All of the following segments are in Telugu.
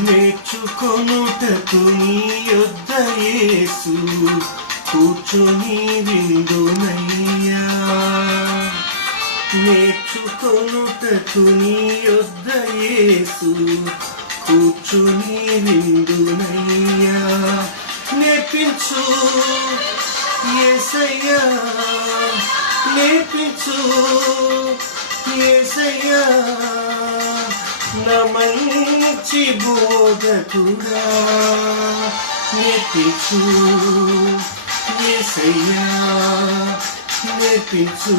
నేర్చుకొనుటకు నీ యొద్ద యేసు. కూర్చొని విందునయ్యా. నేర్చుకొనుటకు నీ యొద్ద యేసు. కూర్చుని విందునయ్యా. నేర్పించు ఏసయ్యా. నేర్పించు ఏసయ్యా. మంచి బోధకుడా నేర్పించు ఏసయ్యా నేర్పించు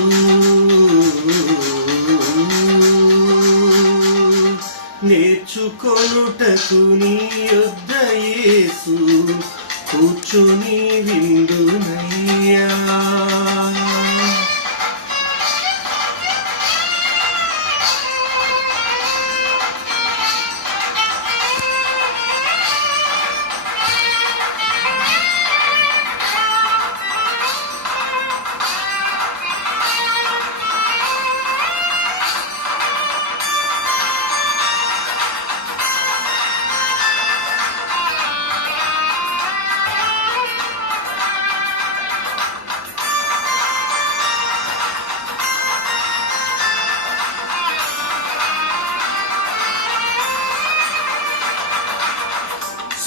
నేర్చుకొనుటకు నీ యొద్ద యేసు కూర్చుని విందునయ్యా.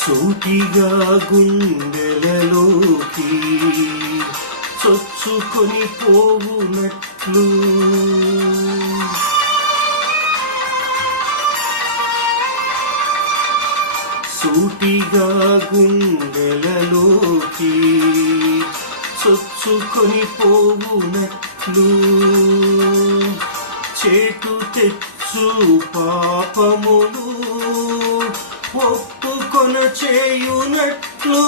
సూటిగా గుండెలలోకి చొచ్చుకొని పోవునట్లు. సూటిగా గుండెలలోకి చొచ్చుకొని పోవునట్లు. చేటు తెచ్చు పాపమును ఒక్క కొన చేయునట్లు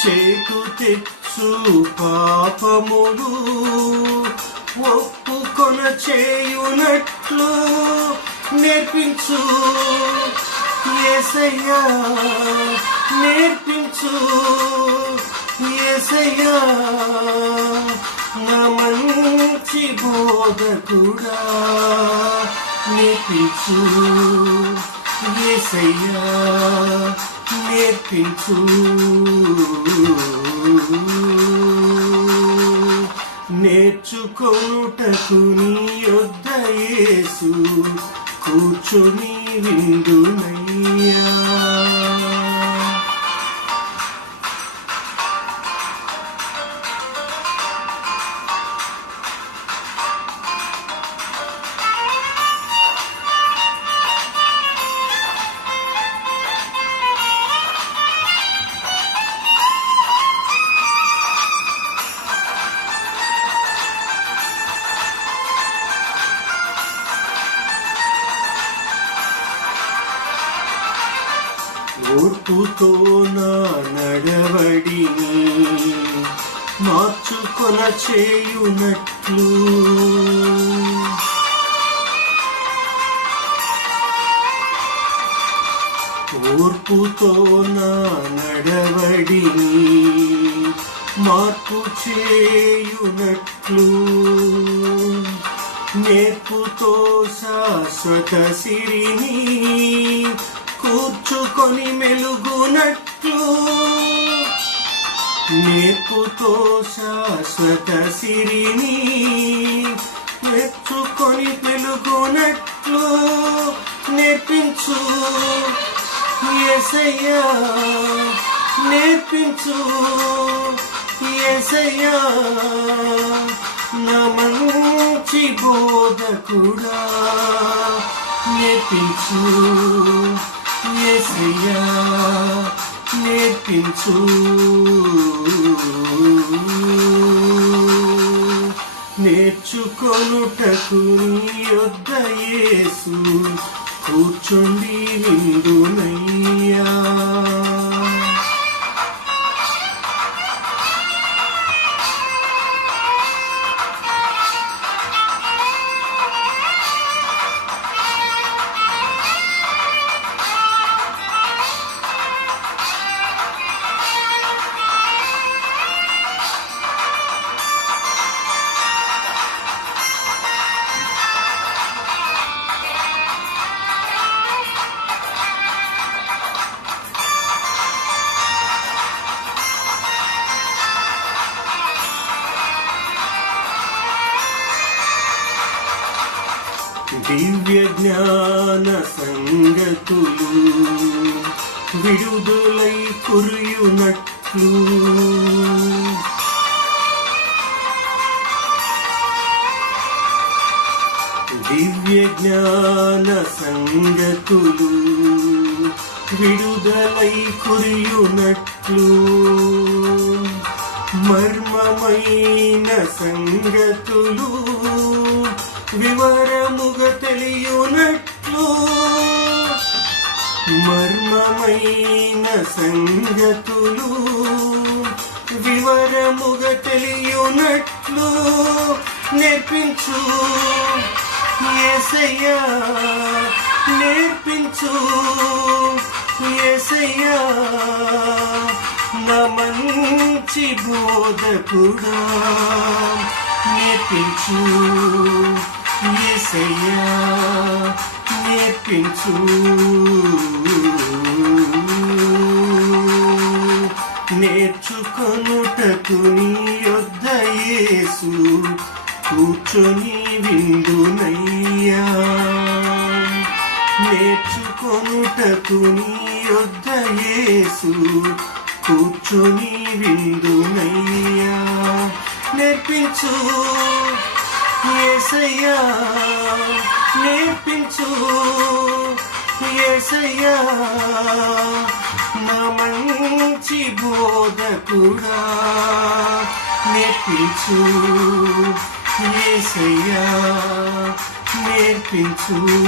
చేటు తెచ్చు పాపములు ఒప్పుకొన చేయునట్లు నేర్పించు. ఏసయ్యా నేర్పించు. ఏసయ్యా నా మంచి బోధకుడా నేర్పించు. ఏసయ్యా నేర్పించు. నేర్చుకోటకు నీ యొద్ద యేసు కూర్చొని విందునై. ఓర్పుతో నా నడవడిని మార్చుకొన చేయునట్లు. ఓర్పుతో నా నడవడిని మార్పు చేయునట్లు. నేర్పుతో శాశ్వత సిరిని కూర్చుకొని మెలుగునట్లు నేర్పుతో శాశ్వత సిరిని మెచ్చుకొని వెలుగునట్లు నేర్పించు ఎసయ్యా నేర్పించు ఎసయ్యా నా మంచి బోధకుడా నేర్పించు. ఎసయ్యా నేర్పించు. నేర్చుకొనుటకు నీ యొద్ద యేసు. కూర్చుండి విందునయ్యా దివ్య జ్ఞాన సంగతులు విడుదలై కురియునట్లు. దివ్య జ్ఞాన సంగతులు విడుదలై కురియునట్లు. మర్మమైన సంగతులు వివరముగ తెలియునట్లు మర్మమైన సంగతులు వివరముగ తెలియునట్లు నేర్పించు. ఏసయ్యా నేర్పించు. ఏసయ్యా నా మంచి బోధకుడా నేర్పించు. ఏసయ్యా నేర్పించు. నేర్చుకొనుటకు నీ యొద్ద యేసు కూర్చొని విందునయ్యా. నేర్చుకొనుటకు నీ యొద్ద యేసు కూర్చొని విందునయ్యా. నేర్పించు. ఏసయ్యా నేర్పించు. ఏసయ్యా నా మంచి బోధకుడా నేర్పించు. ఏసయ్యా నేర్పించు.